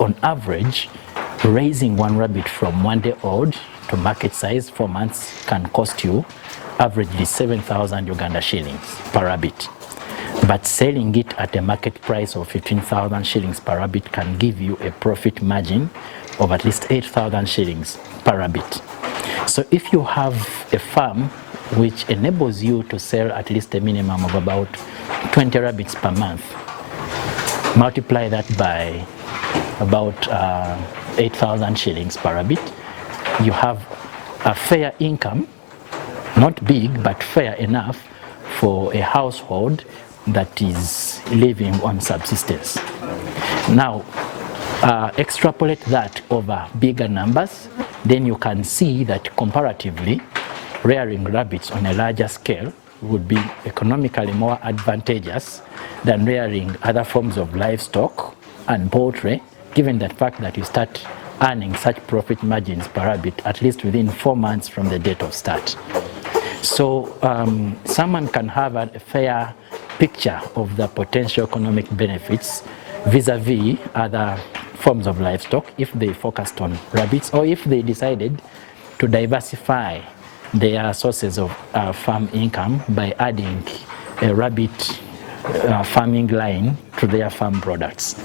on average, raising one rabbit from 1 day old to market size, 4 months, can cost you averagely 7,000 Uganda shillings per rabbit. But selling it at a market price of 15,000 shillings per rabbit can give you a profit margin of at least 8,000 shillings per rabbit. So if you have a farm which enables you to sell at least a minimum of about 20 rabbits per month, multiply that by about 8,000 shillings per rabbit, you have a fair income, not big, but fair enough for a household that is living on subsistence. Now, extrapolate that over bigger numbers, then you can see that comparatively, rearing rabbits on a larger scale would be economically more advantageous than rearing other forms of livestock and poultry, given the fact that you start earning such profit margins per rabbit at least within 4 months from the date of start. So someone can have a fair picture of the potential economic benefits vis-a-vis other forms of livestock if they focused on rabbits, or if they decided to diversify their sources of farm income by adding a rabbit farming line to their farm products.